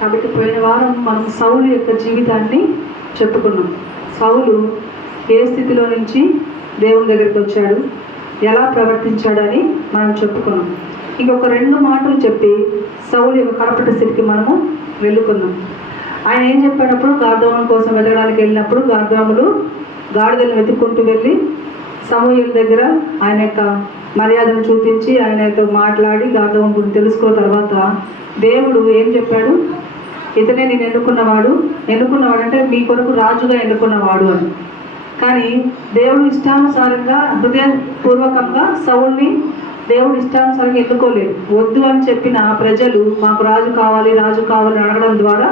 కాబట్టి పోయిన వారం మనం సౌలు యొక్క జీవితాన్ని చెప్పుకున్నాం. సౌలు ఏ స్థితిలో నుంచి దేవుని దగ్గరికి వచ్చాడు, ఎలా ప్రవర్తించాడని మనం చెప్పుకున్నాం. ఇంకొక 2 మాటలు చెప్పి సౌలు యొక్క కడపటి స్థితికి మనము వెళ్ళుకున్నాం. ఆయన ఏం చెప్పినప్పుడు గార్దోమం కోసం వెతకడానికి వెళ్ళినప్పుడు గాడిదలను వెతుక్కుంటూ వెళ్ళి సమూయేలు దగ్గర ఆయన యొక్క మర్యాదను చూపించి ఆయనతో మాట్లాడి గార్దోమం గురించి తెలుసుకున్న తర్వాత దేవుడు ఏం చెప్పాడు, ఇతనే నేను ఎన్నుకున్నవాడు అంటే మీ కొరకు రాజుగా ఎన్నుకున్నవాడు అని. కానీ దేవుడు ఇష్టానుసారంగా హృదయపూర్వకంగా సౌల్ని దేవుడు ఇష్టానుసారంగా ఎన్నుకోలేదు. వద్దు అని చెప్పిన ప్రజలు మాకు రాజు కావాలి అడగడం ద్వారా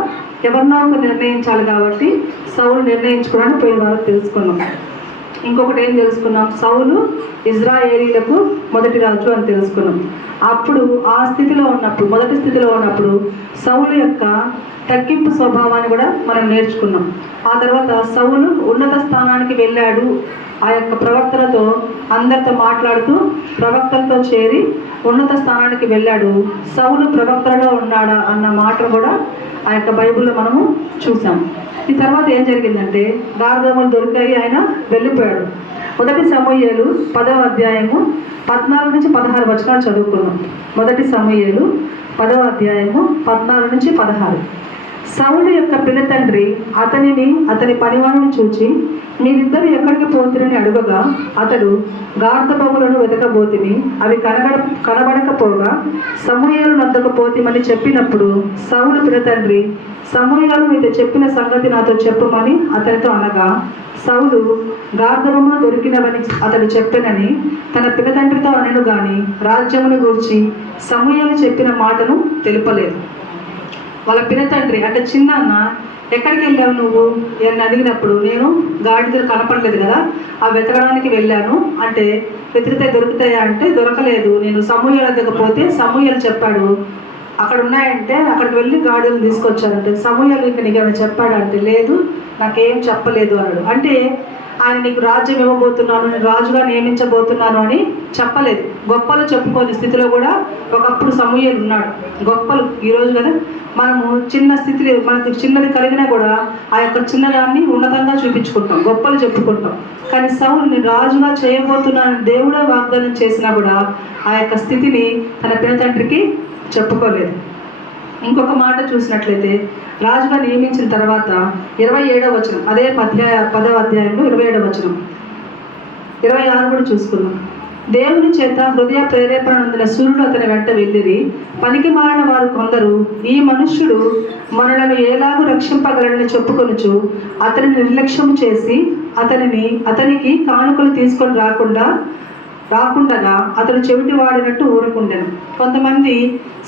ఎవరినో ఒక నిర్ణయించాలి. కాబట్టి సౌలు నిర్ణయించుకోవడానికి పోయిన వారు తెలుసుకున్నాం. ఇంకొకటి ఏం తెలుసుకున్నాం, సౌలు ఇజ్రాయేలీలకు మొదటి రాజు అని తెలుసుకున్నాం. అప్పుడు ఆ స్థితిలో ఉన్నప్పుడు, మొదటి స్థితిలో ఉన్నప్పుడు సౌలు యొక్క తగ్గింపు స్వభావాన్ని కూడా మనం నేర్చుకున్నాం. ఆ తర్వాత సౌలు ఉన్నత స్థానానికి వెళ్ళాడు. ఆ యొక్క ప్రవక్తలతో అందరితో మాట్లాడుతూ ప్రవక్తలతో చేరి ఉన్నత స్థానానికి వెళ్ళాడు. సౌలు ప్రవక్తలలో ఉన్నాడా అన్న మాట కూడా ఆ యొక్క బైబిల్లో మనము చూసాం. ఈ తర్వాత ఏం జరిగిందంటే గార్దోమలు దొరికాయి, ఆయన వెళ్ళిపోయాడు. 1 సమూయేలు 10వ అధ్యాయము 14 నుంచి 16 వచనాలు చదువుకున్నాం. 1 సమూయేలు 10వ అధ్యాయము 14 నుంచి 16. సౌలు యొక్క పినతండ్రి అతని పనివాణిని చూచి మీరిద్దరు ఎక్కడికి పోతురని అడుగగా అతడు గార్దబొమ్మలను వెతకబోతిని, అవి కనబడకపోగా సమూయేలు నద్దకు పోతిమని చెప్పినప్పుడు సౌలు పినతండ్రి సమూయేలు మీతో చెప్పిన సంగతి నాతో చెప్పమని అతనితో అనగా సౌలు గార్దబొమ్మలు దొరికినవని అతడు చెప్పెనని తన పినతండ్రితో అనెను గాని రాజ్యమును గూర్చి సమూయేలు చెప్పిన మాటను తెలుపలేదు. వాళ్ళ పినతండ్రి అంటే చిన్న ఎక్కడికి వెళ్ళావు నువ్వు అని అడిగినప్పుడు నేను గాడిదలు కనపడలేదు కదా, అవి వెతకడానికి వెళ్ళాను అంటే దొరుకుతాయా అంటే దొరకలేదు, నేను సమూయేలు దగ్గర పోతే సమూయేలు చెప్పాడు అక్కడ ఉన్నాయంటే అక్కడికి వెళ్ళి గాడిదలు తీసుకొచ్చారంటే సమూయేలు ఇంకా నీకు ఏమైనా చెప్పాడంటే లేదు నాకేం చెప్పలేదు అన్నాడు. అంటే ఆయన నీకు రాజ్యం ఇవ్వబోతున్నాను, నేను రాజుగా నియమించబోతున్నాను అని చెప్పలేదు. గొప్పలు చెప్పుకోని స్థితిలో కూడా ఒకప్పుడు సమూయేలు ఉన్నాడు. గొప్పలు ఈరోజు కదా మనము చిన్న స్థితిలో మనకు చిన్నది కలిగినా కూడా ఆ యొక్క చిన్నదాన్ని ఉన్నతంగా చూపించుకుంటాం, గొప్పలు చెప్పుకుంటాం. కానీ సౌలు నేను రాజుగా చేయబోతున్నానని దేవుడే వాగ్దానం చేసినా కూడా ఆ యొక్క స్థితిని తన పినతండ్రికి చెప్పుకోలేదు. ఇంకొక మాట చూసినట్లయితే రాజుగా నియమించిన తర్వాత 27వ వచనం, అదే 10వ అధ్యాయంలో 27వ వచనం 26 కూడా చూసుకున్నాం. దేవుని చేత హృదయ ప్రేరేపణ పొందిన సూర్యుడు అతని వెంట వెళ్ళిరి. పనికి మారిన వారు కొందరు ఈ మనుష్యుడు మనలను ఎలాగూ రక్షింపగలడని చెప్పుకొనుచు అతనిని నిర్లక్ష్యం చేసి అతనికి కానుకలు తీసుకొని రాకుండగా అతడు చెవిటి వాడినట్టు ఊరుకుండెను. కొంతమంది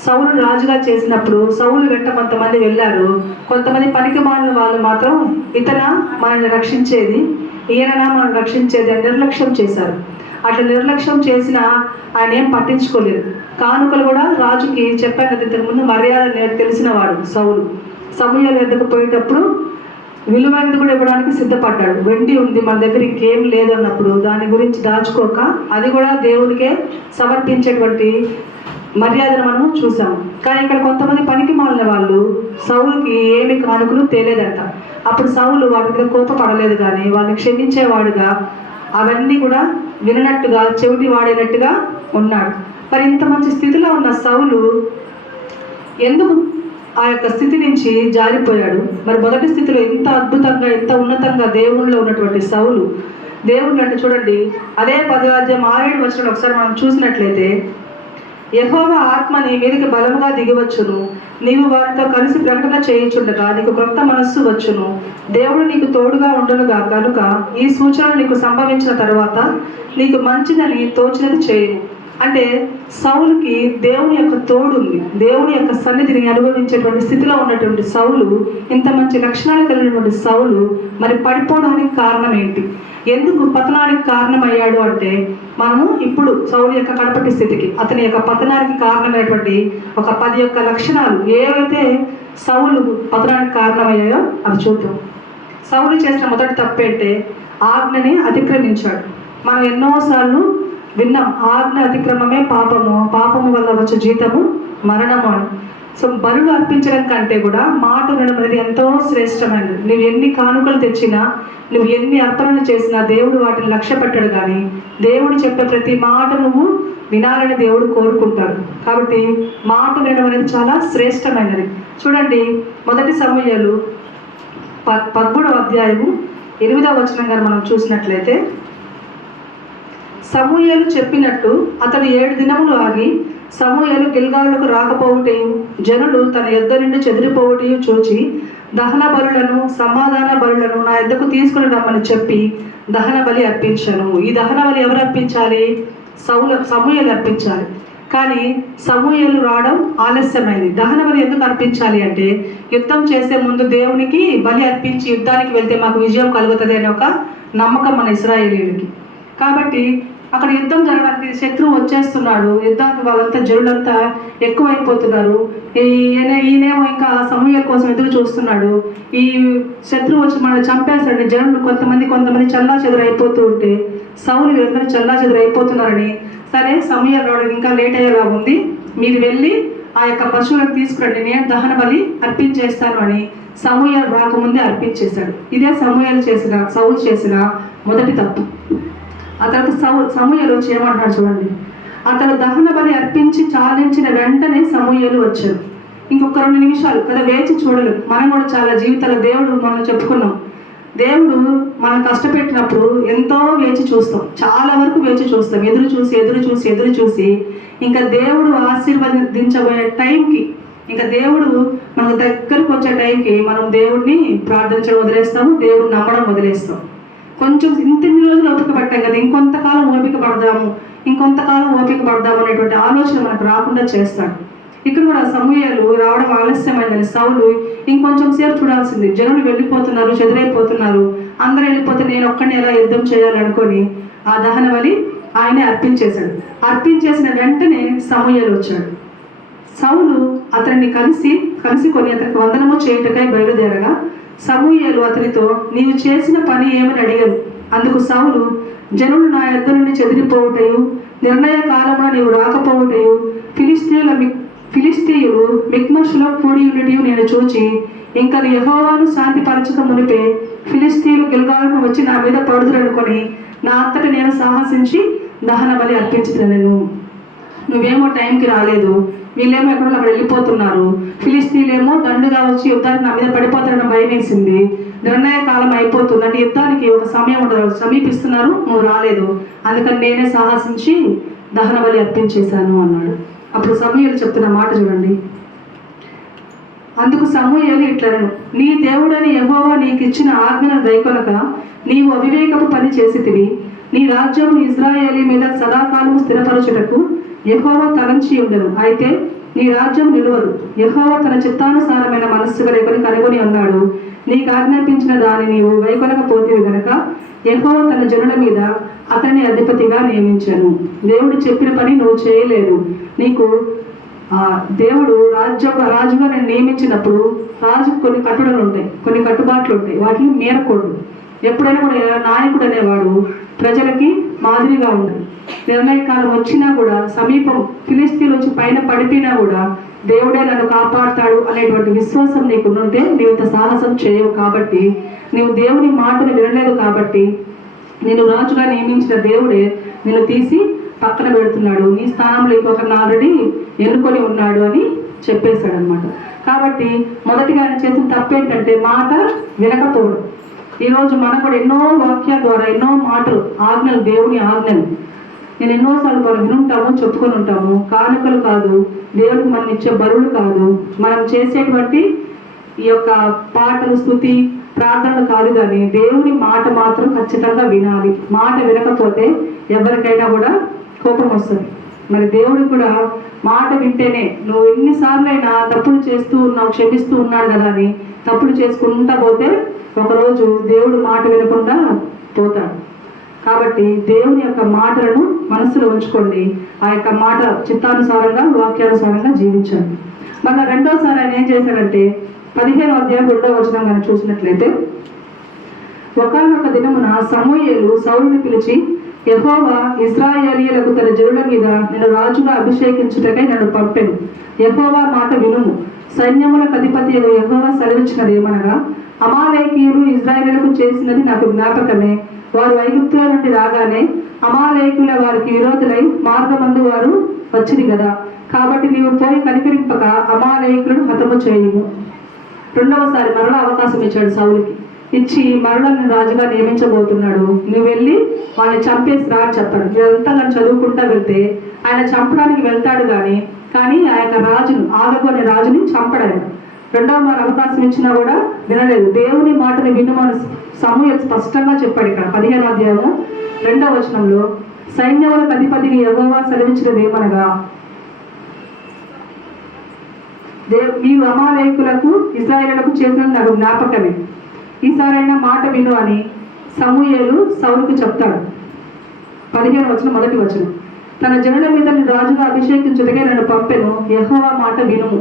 సౌలు రాజుగా చేసినప్పుడు సౌలు వెంట కొంతమంది వెళ్ళారు. కొంతమంది పనికి మాలిన వాళ్ళు మాత్రం మనల్ని రక్షించేది, ఈయననా మనం రక్షించేది అని నిర్లక్ష్యం చేశారు. అట్లా నిర్లక్ష్యం చేసిన ఆయన ఏం పట్టించుకోలేదు. కానుకలు కూడా రాజుకి చెప్పాను కదా ఇంతకుముందు, మర్యాద తెలిసిన వాడు సౌలు. సమూయేలు ఎద్దకు పోయేటప్పుడు విలువైనది కూడా ఇవ్వడానికి సిద్ధపడ్డాడు. వెండి ఉంది మన దగ్గర, ఇంకేం లేదు అన్నప్పుడు దాని గురించి దాచుకోక అది కూడా దేవుడికే సమర్పించేటువంటి మర్యాదను మనం చూసాం. కానీ ఇక్కడ కొంతమంది పనికి మాలిన వాళ్ళు సౌలుకి ఏమి కానుకలు తేలేదంట. అప్పుడు సౌలు వాటి మీద కోపపడలేదు, కానీ వారిని క్షమించేవాడుగా అవన్నీ కూడా విననట్టుగా చెవిటి వాడేటట్టుగా ఉన్నాడు. మరి ఇంత మంచి స్థితిలో ఉన్న సౌలు ఎందుకు ఆ యొక్క స్థితి నుంచి జారిపోయాడు? మరి మొదటి స్థితిలో ఎంత అద్భుతంగా, ఎంత ఉన్నతంగా దేవుళ్ళలో ఉన్నటువంటి సౌలు, దేవుళ్ళు అంటే చూడండి, అదే 10వ అధ్యాయం 6-7 వచనాలు ఒకసారి మనం చూసినట్లయితే, యెహోవా ఆత్మ నీ మీదకి బలముగా దిగివచ్చును, నీవు వారితో కలిసి ప్రకటన చేయుచుండగా నీకు క్రొత్త మనస్సు వచ్చును, దేవుడు నీకు తోడుగా ఉండునుగా, కనుక ఈ సూచనలు నీకు సంభవించిన తర్వాత నీకు మంచిదని తోచినది చేయను. అంటే సౌలుకి దేవుని యొక్క తోడు ఉంది, దేవుని యొక్క సన్నిధిని అనుభవించేటువంటి స్థితిలో ఉన్నటువంటి సౌలు, ఇంత మంచి లక్షణాలు కలిగినటువంటి సౌలు మరి పడిపోవడానికి కారణం ఏంటి? ఎందుకు పతనానికి కారణమయ్యాడు అంటే, మనము ఇప్పుడు సౌలు యొక్క కడపటి స్థితికి, అతని యొక్క పతనానికి కారణమైనటువంటి ఒక 10 యొక్క లక్షణాలు ఏవైతే సౌలు పతనానికి కారణమయ్యాయో అవి చూద్దాం. సౌలు చేసిన మొదటి తప్పేంటే ఆజ్ఞని అతిక్రమించాడు. మనం ఎన్నోసార్లు విన్నాం, ఆజ్ఞ అతిక్రమమే పాపము, పాపము వల్ల వచ్చే జీతము మరణము అని. సో బలులు అర్పించడం కంటే కూడా మాట వినడం అనేది ఎంతో శ్రేష్టమైనది. నువ్వు ఎన్ని కానుకలు తెచ్చినా, నువ్వు ఎన్ని అర్పణలు చేసినా దేవుడు వాటిని లక్ష్య పెట్టాడు. కానీ దేవుడు చెప్పే ప్రతి మాట నువ్వు వినాలని దేవుడు కోరుకుంటాడు. కాబట్టి మాట వినడం అనేది చాలా శ్రేష్టమైనది. చూడండి, మొదటి సమూయేలు 13వ అధ్యాయము 8వ వచనం గాని మనం చూసినట్లయితే, సమూయేలు చెప్పినట్టు అతడు 7 దినములు ఆగి సమూయేలు గిల్గాలులకు రాకపోవుటయు జనులు తన యొద్ద నుండి చెదిరిపోవుటయు చూచి దహన బలులను సమాధాన బలులను నా యొద్దకు తీసుకుని రమ్మని చెప్పి దహన బలి అర్పించను. ఈ దహన బలి ఎవరు అర్పించాలి? సమూయేలు అర్పించాలి. కానీ సమూయేలు రావడం ఆలస్యమైంది. దహన బలి ఎందుకు అర్పించాలి అంటే, యుద్ధం చేసే ముందు దేవునికి బలి అర్పించి యుద్ధానికి వెళ్తే మాకు విజయం కలుగుతుంది అనే ఒక నమ్మకం మన ఇశ్రాయేలీయులకి. కాబట్టి అక్కడ యుద్ధం జరగడానికి శత్రువు వచ్చేస్తున్నాడు, యుద్ధానికి వాళ్ళంతా జనులంతా ఎక్కువైపోతున్నారు. ఈయనేమో ఇంకా సమూయేలు కోసం ఎదురు చూస్తున్నాడు. ఈ శత్రువు వచ్చి మనల్ని చంపేస్తాడు. జనులు కొంతమంది చల్లా చెదురు అయిపోతూ ఉంటే సౌలు వీళ్ళందరూ చల్లా చెదురు అయిపోతున్నారని, సరే సమూయేలు రావడానికి ఇంకా లేట్ అయ్యేలా ఉంది, మీరు వెళ్ళి ఆ యొక్క పశువులను తీసుకురండి, నేను దహన బలి అర్పించేస్తాను అని సమూయేలు రాకముందే అర్పించేశాడు. ఇదే సౌలు చేసిన మొదటి తప్పు. ఆ తర్వాత సమూయేలు వచ్చి ఏమంటాడు చూడండి, అతను దహన బలి అర్పించి చాలించిన వెంటనే సమూయేలు వచ్చాడు. ఇంకొక 2 నిమిషాలు కదా వేచి చూడలేదు. మనం కూడా చాలా జీవితాల దేవుడు మనం చెప్పుకున్నాం, దేవుడు మనం కష్టపెట్టినప్పుడు ఎంతో వేచి చూస్తాం, చాలా వరకు వేచి చూస్తాం, ఎదురు చూసి ఇంకా దేవుడు ఆశీర్వదించబోయే టైంకి, ఇంకా దేవుడు మనకు దగ్గరకు వచ్చే టైంకి మనం దేవుడిని ప్రార్థించడం వదిలేస్తాము, దేవుడిని నమ్మడం వదిలేస్తాం. కొంచెం ఇన్ని రోజులు ఓపిక పట్టాం కదా, ఇంకొంతకాలం ఓపిక పడదాము అనేటువంటి ఆలోచన మనకు రాకుండా చేస్తాడు. ఇక్కడ కూడా సమూయేలు రావడం ఆలస్యమైందని సౌలు ఇంకొంచెం సేపు చూడాల్సింది. జనులు వెళ్ళిపోతున్నారు, చెదిరైపోతున్నారు, అందరూ వెళ్ళిపోతే నేను ఒక్కడిని ఎలా యుద్ధం చేయాలనుకొని ఆ దహన బలి ఆయనే అర్పించేశాడు. అర్పించేసిన వెంటనే సమూయేలు వచ్చాడు. సౌలు అతన్ని కలుసుకొని అతనికి వందనము చేయుటకై బయలుదేరగా సమూయేలు అతనితో నీవు చేసిన పని ఏమని అడిగాను. అందుకు సౌలు, జనులు నా యొద్ద నుండి చెదిరిపోవుటయు నిర్ణయ కాలమున నీవు రాకపోవుటయు ఫిలిష్తీయులు మిక్మషులో కూడి ఉండటయు నేను చూచి ఇంకా యెహోవాను శాంతిపరచక మునిపే ఫిలిష్తీయులు గిల్గాలుకు వచ్చి నా మీద పడుదురనుకొని నా అంతట నేను సాహసించి దహన బలి అర్పించుతున్నాను. నువ్వేమో టైంకి రాలేదు, వీళ్ళేమో ఎక్కడో అక్కడ వెళ్ళిపోతున్నారు, ఫిలిష్తీయులేమో దండుగా వచ్చి యుద్ధానికి నా మీద పడిపోతారని భయం వేసింది, నిర్ణయ కాలం అయిపోతుంది అంటే యుద్ధానికి ఒక సమయం ఉండదు, సమీపిస్తున్నారు, నువ్వు రాలేదు, అందుకని నేనే సాహసించి దహన బలి అర్పించేశాను అన్నాడు. అప్పుడు సమూయేలు చెప్తున్న మాట చూడండి, అందుకు సమూయేలు ఇట్లను, నీ దేవుడని యెహోవా నీకు ఇచ్చిన ఆజ్ఞను గైకొనక నీవు అవివేకపు పని చేసితివి. నీ రాజ్యము ఇశ్రాయేలు మీద సదాకాలము స్థిరపరచుటకు యెహోవా తలంచి ఉండను, అయితే నీ రాజ్యం నిలవదు. యెహోవా తన చిత్తానుసారమైన మనస్సు గలకొని కనుగొని అన్నాడు, నీకు ఆజ్ఞాపించిన దాన్ని నీవు గైకొనకపోతేవి గనక యెహోవా తన జనుల మీద అతన్ని అధిపతిగా నియమించాను. దేవుడు చెప్పిన పని నువ్వు చేయలేదు, నీకు దేవుడు రాజుగా నేను నియమించినప్పుడు రాజుకు కొన్ని కట్టుదలు ఉంటాయి, కొన్ని కట్టుబాట్లు ఉంటాయి, వాటిని మీరకూడదు. ఎప్పుడైనా కూడా నాయకుడు అనేవాడు ప్రజలకి మాదిరిగా ఉండాలి. నిర్ణయకాలం వచ్చినా కూడా సమీపం ఫిలిస్తీన్లు వచ్చి పైన పడిపోయినా కూడా దేవుడే నన్ను కాపాడుతాడు అనేటువంటి విశ్వాసం నీకు ఉంటే నీవు ఇంత సాహసం చేయవు. కాబట్టి నీవు దేవుని మాటను వినలేదు కాబట్టి నేను రాజుగా నియమించిన దేవుడే నిన్ను తీసి పక్కన పెడుతున్నాడు, నీ స్థానంలో ఇంకొకరిని ఆల్రెడీ ఎన్నుకొని ఉన్నాడు అని చెప్పేశాడు అనమాట. కాబట్టి మొదటిగా ఆయన చేసిన తప్పేంటంటే మాట వినకపోవడం. ఈరోజు మనం కూడా ఎన్నో వాక్యాల ద్వారా ఎన్నో మాటలు, ఆజ్ఞలు, దేవుని ఆజ్ఞలు నేను ఎన్నోసార్లు మనం వినుంటాము, చెప్పుకొని ఉంటాము. కానుకలు కాదు, దేవుడికి మనం ఇచ్చే బరువులు కాదు, మనం చేసేటువంటి ఈ యొక్క పాటలు, స్తుతి, ప్రార్థనలు కాదు, కానీ దేవుని మాట మాత్రం ఖచ్చితంగా వినాలి. మాట వినకపోతే ఎవరికైనా కూడా కోపం వస్తుంది. మరి దేవుడు కూడా మాట వింటేనే, నువ్వు ఎన్నిసార్లు అయినా తప్పులు చేస్తూ ఉన్నావు, క్షమిస్తూ ఉన్నాడు కదా అని తప్పులు చేసుకుంటా పోతే ఒకరోజు దేవుడు మాట వినకుండా పోతాడు. కాబట్టి దేవుని యొక్క మాటలను మనసులో ఉంచుకోండి. ఆ యొక్క మాట చిత్తానుసారంగా, వాక్యానుసారంగా జీవించండి. మళ్ళీ రెండోసారి ఆయన ఏం చేశాడంటే 15వ అధ్యాయం 2వ వచనం కానీ చూసినట్లయితే, ఒకానొక దినమున సమూయేలు సౌలుని పిలిచి, యెహోవా ఇశ్రాయేలీయులకు తన జనుల మీద నేను రాజుగా అభిషేకించుటకై నన్ను పంపెను. యెహోవా మాట వినుము. సైన్యములకు అధిపతి యెహోవా సెలవిచ్చినది ఏమనగా, అమాలేకీయులు ఇశ్రాయేలులకు చేసినది నాకు జ్ఞాపకమే. వారు ఐగుప్తుల నుండి రాగానే అమాలేకుల వారికి విరోధులై మార్గమందు వారు వచ్చింది కదా. కాబట్టి నీవు పోయి కనికరింపక అమాలేకులను హతము చేయము. రెండవసారి మరలా అవకాశం ఇచ్చాడు సౌలుకి. ఇచ్చి మరలా నేను రాజుగా నియమించబోతున్నాడు, నువ్వు వెళ్ళి వాళ్ళని చంపేసి రా అని చెప్పాడు. ఇదంతా నన్ను చదువుకుంటా వెళ్తే ఆయన చంపడానికి వెళ్తాడు కానీ ఆ యొక్క రాజును, ఆగగు అనే రాజుని చంపడాడు. రెండవ మరి అవకాశం ఇచ్చినా కూడా వినలేదు. దేవుని మాటని వినుమని సమూయేలు స్పష్టంగా చెప్పాడు. ఇక్కడ 15వ అధ్యాయము 2వ వచనంలో, సైన్యములకు అధిపతిని యెహోవా సెలవిచ్చినది ఏమనగా, మీరు అమాలేకులకు ఇశ్రాయేలులకు చేసినది నాకు జ్ఞాపకమే. ఈసారైనా మాట విను అని సమూయేలు సౌలుకి చెప్తాడు. 15వ వచనం మొదటి వచనం, తన జనుల మీద రాజుగా అభిషేకించుటకే నన్ను పంపెను, యెహోవా మాట వినుము.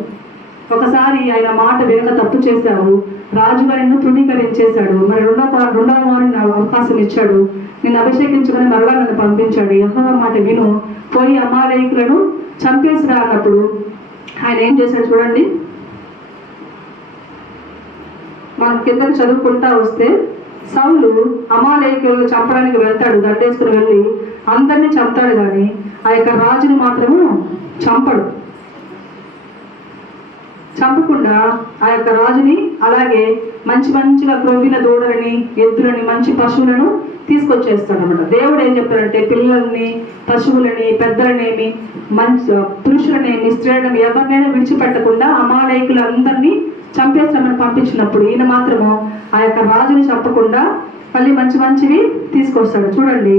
ఒకసారి ఆయన మాట వినక తప్పు చేశావు, రాజుగా నిన్ను తృణీకరించేశాడు. మరి రెండవ వారిని అవకాశం ఇచ్చాడు, నిన్ను అభిషేకించుకొని మరలా నన్ను పంపించాడు. యెహోవా మాట విను, పోయి అమాలేకులను చంపేసిరా అన్నప్పుడు ఆయన ఏం చేశాడు చూడండి. మనం కిందకి చదువుకుంటా వస్తే, సౌలు అమాలేకులను చంపడానికి వెళ్తాడు, దండేసుకుని వెళ్ళి అందరినీ చంపుతాడు, కానీ ఆ యొక్క రాజుని మాత్రము చంపడు. చంపకుండా ఆ యొక్క రాజుని అలాగే మంచిగా క్రొవ్విన దూడలని, ఎద్దులని, మంచి పశువులను తీసుకొచ్చేస్తాడు అనమాట. దేవుడు ఏం చెప్తాడంటే, పిల్లల్ని, పశువులని, పెద్దలనేమి, మంచి పురుషులనేమి, స్త్రీలని ఎవరినైనా విడిచిపెట్టకుండా అమాలేకులందరినీ చంపేస్తామని పంపించినప్పుడు ఈయన మాత్రము ఆ యొక్క రాజుని చంపకుండా మళ్ళీ మంచివి తీసుకొస్తాడు. చూడండి,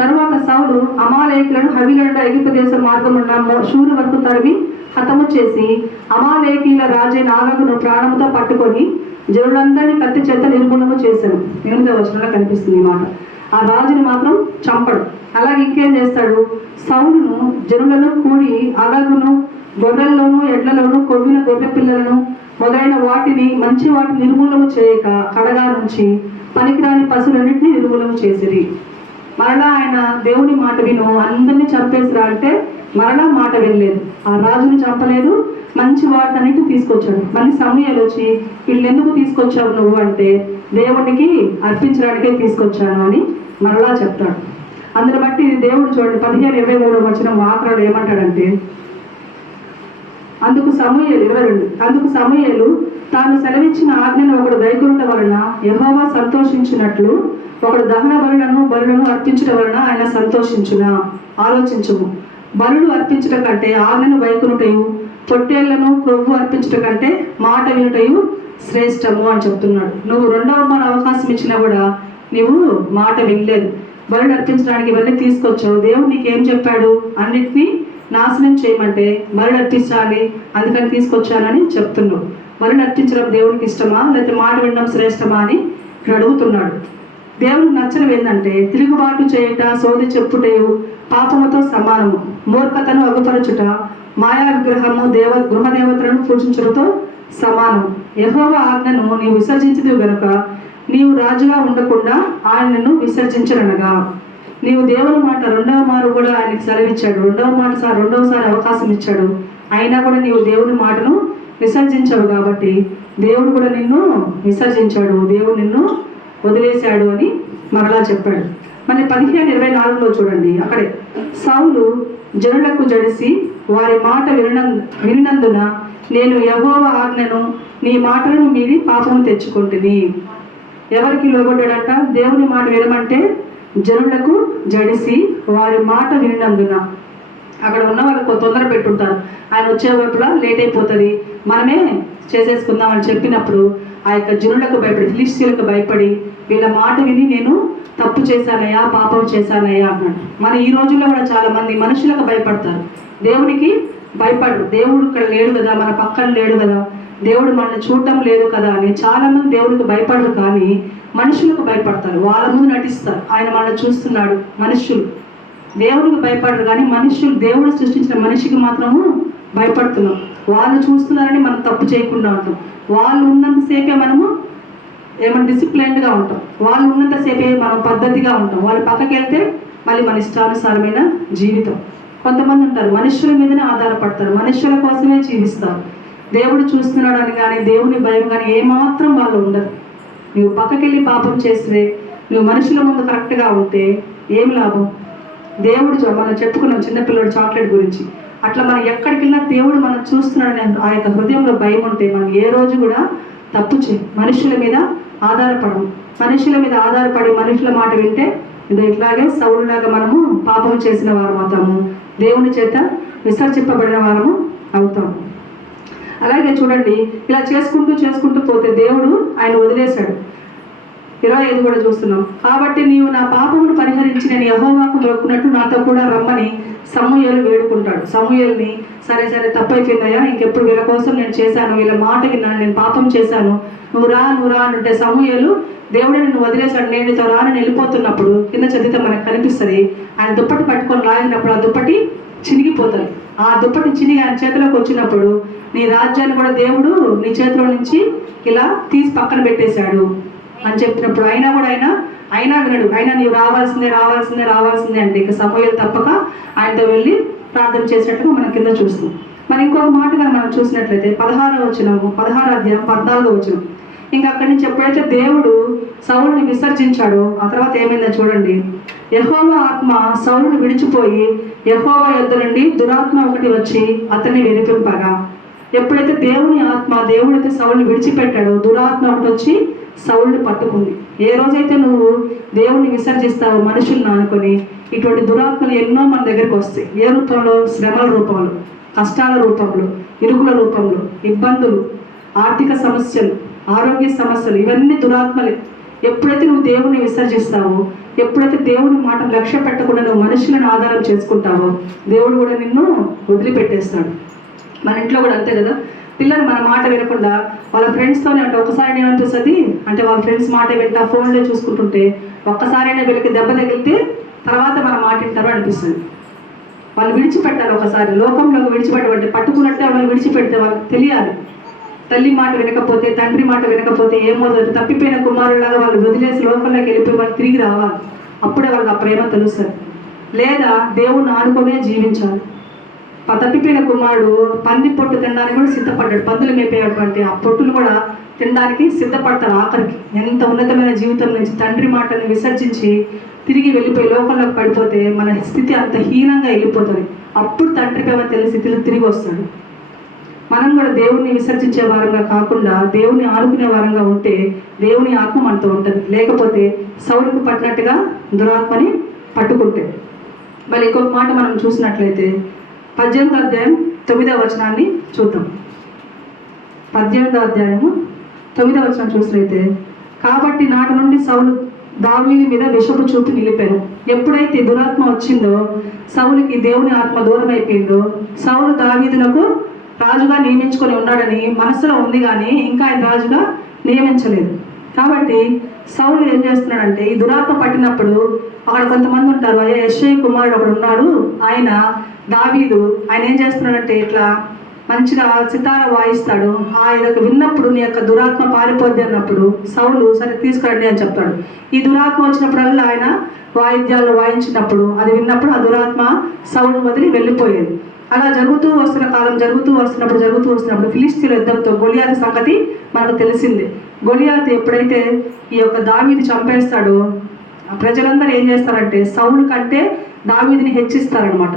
తరువాత సౌలు అమాలేకులను హవీలను ఐగుప్తు దేశం మార్గమున్న షూరు వరకు తరిమి హతము చేసి అమాలేకీల రాజైన ఆగగును ప్రాణముతో పట్టుకొని జనులందరినీ కత్తి చేత నిర్మూలన చేశాను. 8వ వచనంలో కనిపిస్తుంది ఈ మాట. ఆ రాజుని మాత్రం చంపడు. అలాగే ఇంకేం చేస్తాడు, సౌలును జనులను కూడి అగగును, గొర్రెల్లోనూ ఎడ్లలోనూ కొవ్విన గొర్రె పిల్లలను మొదలైన వాటిని, మంచి వాటిని నిర్మూలన చేయక కడగా నుంచి పనికిరాని పశువులన్నింటినీ నిర్మూలన చేసిరి. మరలా ఆయన దేవుని మాట విను, అందరినీ చంపేసిరా అంటే మరలా మాట వినలేదు. ఆ రాజుని చంపలేదు, మంచి వాటన్నిటి తీసుకొచ్చాడు. మళ్ళీ సమూయేలు వచ్చి, వీళ్ళు ఎందుకు తీసుకొచ్చావు నువ్వు అంటే, దేవునికి అర్పించడానికే తీసుకొచ్చాను అని మరలా చెప్తాడు. అందుని బట్టి దేవుడు చూడండి 15:23 వచనం ఆఖరాలు ఏమంటాడంటే, అందుకు సమూయేలు తాను సెలవిచ్చిన ఆజ్ఞను ఒకడు గైకొనుట వలన యెహోవా సంతోషించినట్లు ఒకడు దహన బలులను అర్పించడం వలన ఆయన సంతోషించునా. ఆలోచించుము, బలులు అర్పించడం కంటే ఆజ్ఞను గైకొనుటయు, పొట్టేళ్లను క్రొవ్వు అర్పించడం కంటే మాట వినుటయు శ్రేష్టము అని చెప్తున్నాడు. నువ్వు రెండవ మారు అవకాశం ఇచ్చినా కూడా నీవు మాట వినలేదు. బలులు అర్పించడానికి ఇవన్నీ తీసుకొచ్చావు. దేవుడు నీకేం చెప్పాడు, అన్నిటినీ నాశనం చేయమంటే బలులు అర్పించాలి, అందుకని తీసుకొచ్చానని చెప్తున్నావు. బలులు అర్పించడం దేవునికి ఇష్టమా, లేకపోతే మాట వినడం శ్రేష్టమా అని ఇక్కడ అడుగుతున్నాడు. దేవునికి నచ్చనివి ఏంటంటే తిరుగుబాటు చేయుట, సోది చెప్పుటయు పాపముతో సమానము, మూర్ఖతను అగుపరచుట, మాయా విగ్రహము, గృహదేవతలను పూజించుటతో సమానం. యెహోవా ఆజ్ఞను నీవు విసర్జించదు గనుక నీవు రాజుగా ఉండకుండా ఆయనను విసర్జించనగా. నీవు దేవుని మాట రెండవ మారు కూడా ఆయనకి సెలవిచ్చాడు, రెండవసారి అవకాశం ఇచ్చాడు, అయినా కూడా నీవు దేవుని మాటను విసర్జించావు కాబట్టి దేవుడు కూడా నిన్ను విసర్జించాడు, దేవుడు నిన్ను వదిలేశాడు అని మరలా చెప్పాడు. మరి 15:24 చూడండి, అక్కడే సౌలు జనులకు జడిసి వారి మాట వినినందున నేను యెహోవా ఆజ్ఞను నీ మాటలను మీరి పాపము తెచ్చుకుంటుని. ఎవరికి లోబడ్డాడంట? దేవుని మాట వినమంటే జనులకు జడిసి వారి మాట వినినందున. అక్కడ ఉన్న వాళ్ళకు తొందర పెట్టుంటారు, ఆయన వచ్చే వైపులా లేట్ అయిపోతుంది, మనమే చేసేసుకుందామని చెప్పినప్పుడు ఆ యొక్క జనులకు భయపడి, ఫిలిష్తీయులకు భయపడి వీళ్ళ మాట విని నేను తప్పు చేశానయ్యా, పాపం చేశానయ్యా అన్నాడు. మన ఈ రోజుల్లో కూడా చాలా మంది మనుషులకు భయపడతారు, దేవునికి భయపడరు. దేవుడు ఇక్కడ లేడు కదా, మన పక్కన లేడు కదా, దేవుడు మనల్ని చూడటం లేదు కదా అని చాలా మంది దేవుడికి భయపడరు, కానీ మనుషులకు భయపడతారు. వాళ్ళ ముందు నటిస్తారు ఆయన మనల్ని చూస్తున్నాడు. మనుషులు దేవుడికి భయపడరు, కానీ మనుషులు, దేవుడు సృష్టించిన మనిషికి మాత్రము భయపడుతున్నాం. వాళ్ళు చూస్తున్నారని మనం తప్పు చేయకుండా ఉంటాం. వాళ్ళు ఉన్నంతసేపే మనము డిసిప్లైన్డ్గా ఉంటాం, వాళ్ళు ఉన్నంతసేపే మనం పద్ధతిగా ఉంటాం. వాళ్ళు పక్కకి వెళ్తే మళ్ళీ మన ఇష్టానుసారమైన జీవితం. కొంతమంది ఉంటారు మనుషుల మీదనే ఆధారపడతారు, మనుషుల కోసమే జీవిస్తారు. దేవుడు చూస్తున్నాడు అని కానీ దేవుని భయం కానీ ఏమాత్రం వాళ్ళు ఉండదు. నువ్వు పక్కకెళ్ళి పాపం చేస్తే, నువ్వు మనుషుల ముందు కరెక్ట్గా ఉంటే ఏం లాభం? దేవుడు మనం చెప్పుకున్నాం చిన్నపిల్లడు చాక్లెట్ గురించి, అట్లా మనం ఎక్కడికి వెళ్ళినా దేవుడు మనం చూస్తున్నాడని ఆ యొక్క హృదయంలో భయం ఉంటే మనం ఏ రోజు కూడా తప్పు చేయం. మనుషుల మీద ఆధారపడము. మనుషుల మీద ఆధారపడి మనుషుల మాట వింటే ఇట్లాగే సౌలులాగా మనము పాపం చేసిన వారం అవుతాము, దేవుని చేత విసర్జింపబడిన వారము అవుతాము. అలాగే చూడండి, ఇలా చేసుకుంటూ పోతే దేవుడు ఆయన వదిలేశాడు. 25 కూడా చూస్తున్నాం. కాబట్టి నీవు నా పాపమును పరిహరించి నేను యెహోవాకు మొక్కున్నట్టు నాతో కూడా రమ్మని సమూయేలు వేడుకుంటాడు. సమూయేలుని సరే తప్పైపోయిందయ్యా, ఇంకెప్పుడు వీళ్ళ కోసం నేను చేశాను, వీళ్ళ మాట విన్నాను, నేను పాపం చేశాను, నువ్వు రా అంటే సమూయేలు దేవుడు నిన్ను వదిలేశాడు, నేను నీతో రానని వెళ్ళిపోతున్నప్పుడు కింద చదివితే మనకు కనిపిస్తుంది, ఆయన దుప్పటి పట్టుకొని లాగినప్పుడు ఆ దుప్పటి చినిగిపోతుంది. ఆ దుప్పటి చినిగి ఆయన చేతిలోకి వచ్చినప్పుడు నీ రాజ్యాన్ని కూడా దేవుడు నీ చేతిలో నుంచి ఇలా తీసి పక్కన పెట్టేశాడు అని చెప్పినప్పుడు అయినా కూడా ఆయన వినడు. అయినా నీవు రావాల్సిందే అంటే ఇక సమూయేలు తప్పక ఆయనతో వెళ్ళి ప్రార్థన చేసినట్టుగా మనం కింద చూస్తాం. మరి ఇంకొక మాటగా మనం చూసినట్లయితే 16వ అధ్యాయం 14వ వచనం. ఇంకా అక్కడి నుంచి ఎప్పుడైతే దేవుడు సౌలుని విసర్జించాడో ఆ తర్వాత ఏమైందో చూడండి. యెహోవా ఆత్మ సౌలుని విడిచిపోయి యెహోవా యొద్ద నుండి దురాత్మ ఒకటి వచ్చి అతన్ని వినిపింపగా. ఎప్పుడైతే దేవుడైతే సౌలుని విడిచిపెట్టాడో దురాత్మ ఒకటి వచ్చి సౌలుని పట్టుకుంది. ఏ రోజైతే నువ్వు దేవుణ్ణి విసర్జిస్తావో మనుషులను అనుకొని ఇటువంటి దురాత్మలు ఎన్నో మన దగ్గరికి వస్తాయి. ఏ రూపంలో? శ్రమల రూపంలో, కష్టాల రూపంలో, ఇరుకుల రూపంలో, ఇబ్బందులు, ఆర్థిక సమస్యలు, ఆరోగ్య సమస్యలు, ఇవన్నీ దురాత్మలే. ఎప్పుడైతే నువ్వు దేవుని విసర్జిస్తావో, ఎప్పుడైతే దేవుని మాటను లక్ష్య పెట్టకుండా నువ్వు మనుషులను ఆధారం చేసుకుంటావో దేవుడు కూడా నిన్ను వదిలిపెట్టేస్తాడు. మన ఇంట్లో కూడా అంతే కదా, పిల్లలు మన మాట వినకుండా వాళ్ళ ఫ్రెండ్స్తోనే అంటే ఒకసారి ఏమనిపిస్తుంది అంటే వాళ్ళ ఫ్రెండ్స్ మాట వింటా ఫోన్లో చూసుకుంటుంటే ఒక్కసారైనా వీళ్ళకి దెబ్బ తగిలితే తర్వాత మన మాట వింటారు అనిపిస్తుంది. వాళ్ళు విడిచిపెట్టాలి, ఒకసారి లోకంలో విడిచిపెట్టబట్టి పట్టుకున్నట్టే వాళ్ళు విడిచిపెడితే వాళ్ళకి తెలియాలి. తల్లి మాట వినకపోతే, తండ్రి మాట వినకపోతే ఏమవుతుంది? తప్పిపోయిన కుమారులాగా వాళ్ళు వదిలేసి లోకంలోకి వెళ్ళిపోయి వాళ్ళు తిరిగి రావాలి. అప్పుడే వాళ్ళకి ఆ ప్రేమ తెలుస్తుంది. లేదా దేవుణ్ణి ఆడుకునే జీవించాలి. తప్పిపోయిన కుమారుడు పంది పొట్టు తినడానికి కూడా సిద్ధపడ్డాడు. పందులు మేపేటువంటి ఆ పొట్టును కూడా తినడానికి సిద్ధపడతాడు. ఆఖరికి ఎంత ఉన్నతమైన జీవితం నుంచి తండ్రి మాటను విసర్జించి తిరిగి వెళ్ళిపోయి లోకంలోకి పడిపోతే మన స్థితి అంత హీనంగా వెళ్ళిపోతుంది. అప్పుడు తండ్రి ప్రేమ తెలిసి స్థితిలో తిరిగి వస్తాడు. మనం కూడా దేవుణ్ణి విసర్జించే వారంగా కాకుండా దేవుని ఆడుకునే వారంగా ఉంటే దేవుని ఆత్మ మనతో ఉంటుంది. లేకపోతే సౌలుకు పట్టినట్టుగా దురాత్మని పట్టుకుంటే. మళ్ళీ ఇంకొక మాట మనం చూసినట్లయితే 18వ అధ్యాయం 9వ వచనాన్ని చూద్దాం. 18వ అధ్యాయము 9వ వచనం చూసినట్లయితే, కాబట్టి నాటి నుండి సౌలు దావీదు మీద విషపు చూపు నిలిపాను. ఎప్పుడైతే దురాత్మ వచ్చిందో సౌలుకి దేవుని ఆత్మ దూరం అయిపోయిందో, సౌలు దావీదునకు రాజుగా నియమించుకొని ఉన్నాడని మనసులో ఉంది, కానీ ఇంకా ఆయన రాజుగా నియమించలేదు. కాబట్టి సౌలు ఏం చేస్తున్నాడంటే, ఈ దురాత్మ పట్టినప్పుడు అక్కడ కొంతమంది ఉంటారు, అయ్యా యెష్షయి కుమారుడు ఒకడు ఉన్నాడు, ఆయన దావీదు, ఆయన ఏం చేస్తున్నాడంటే ఇట్లా మంచిగా సితార వాయిస్తాడు, ఆయనకు విన్నప్పుడు నీ యొక్క దురాత్మ పారిపోద్ది అన్నప్పుడు సౌలు సరే తీసుకురండి అని చెప్తాడు. ఈ దురాత్మ వచ్చినప్పుడల్లా ఆయన వాయిద్యాలు వాయించినప్పుడు అది విన్నప్పుడు ఆ దురాత్మ సౌలు వదిలి వెళ్ళిపోయేది. అలా జరుగుతూ వస్తున్న కాలం జరుగుతూ వస్తున్నప్పుడు ఫిలిష్తీయుల యుద్ధంతో గొలియాతు సంగతి మనకు తెలిసిందే. గొలియాతు ఎప్పుడైతే ఈ యొక్క దావీదు చంపేస్తాడో ప్రజలందరూ ఏం చేస్తారంటే సౌలు కంటే దావీదుని హెచ్చిస్తారనమాట.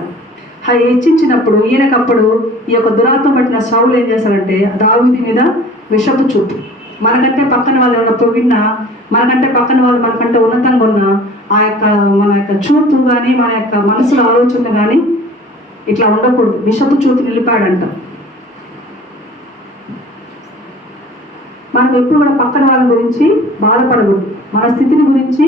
హెచ్చించినప్పుడు ఈయనకప్పుడు ఈ యొక్క దురాత్మ పట్టిన సౌలు ఏం చేస్తారంటే దావీదు మీద విషపు చూపు, మనకంటే పక్కన వాళ్ళు ఉన్నప్పుడు విన్నా, మనకంటే పక్కన వాళ్ళు మనకంటే ఉన్నతంగా ఉన్న మన యొక్క చూపు కానీ మన యొక్క మనసులో ఆలోచన కానీ ఇట్లా ఉండకూడదు. విషపు చూపు నిలిపాడంట. మనం ఎప్పుడు కూడా పక్కన వాళ్ళ గురించి బాధపడకూడదు, మన స్థితిని గురించి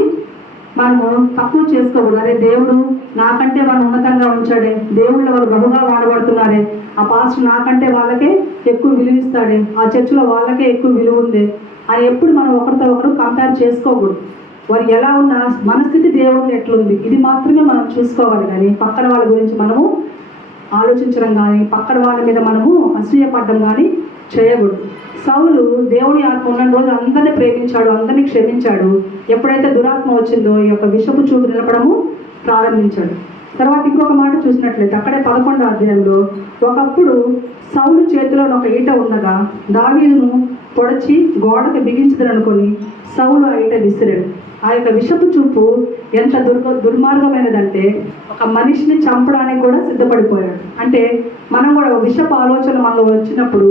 మనము తక్కువ చేసుకోకూడదు. అరే దేవుడు నాకంటే వాళ్ళు ఉన్నతంగా ఉంచాడే, దేవుళ్ళు వాళ్ళు బహుగా వాడబడుతున్నారే, ఆ పాస్టర్ నాకంటే వాళ్ళకే ఎక్కువ విలువిస్తాడే, ఆ చర్చిలో వాళ్ళకే ఎక్కువ విలువ ఉంది అని ఎప్పుడు మనం ఒకరితో ఒకరు కంపేర్ చేసుకోకూడదు. వారు ఎలా ఉన్నా మన స్థితి దేవుడు ఎట్లుంది ఇది మాత్రమే మనం చూసుకోవాలి. కానీ పక్కన వాళ్ళ గురించి మనము ఆలోచించడం కానీ పక్కన వాళ్ళ మీద మనము అసూయపడడం కానీ చేయకూడదు. సౌలు దేవుని ఆత్మ ఉన్న రోజు అందరినీ ప్రేమించాడు, అందరినీ క్షమించాడు. ఎప్పుడైతే దురాత్మ వచ్చిందో ఈ యొక్క విషపు చూపు నిలపడము ప్రారంభించాడు. తర్వాత ఇంకొక మాట చూసినట్లయితే అక్కడే 11వ అధ్యాయంలో ఒకప్పుడు సౌలు చేతిలో ఒక ఈట ఉండగా దావీదును పొడిచి గోడకు బిగించదనుకొని సౌలు ఆ ఈట విసిరాడు. ఆ యొక్క విషపు చూపు ఎంత దుర్మార్గమైనదంటే ఒక మనిషిని చంపడానికి కూడా సిద్ధపడిపోయాడు. అంటే మనం కూడా విషపు ఆలోచన మనలో వచ్చినప్పుడు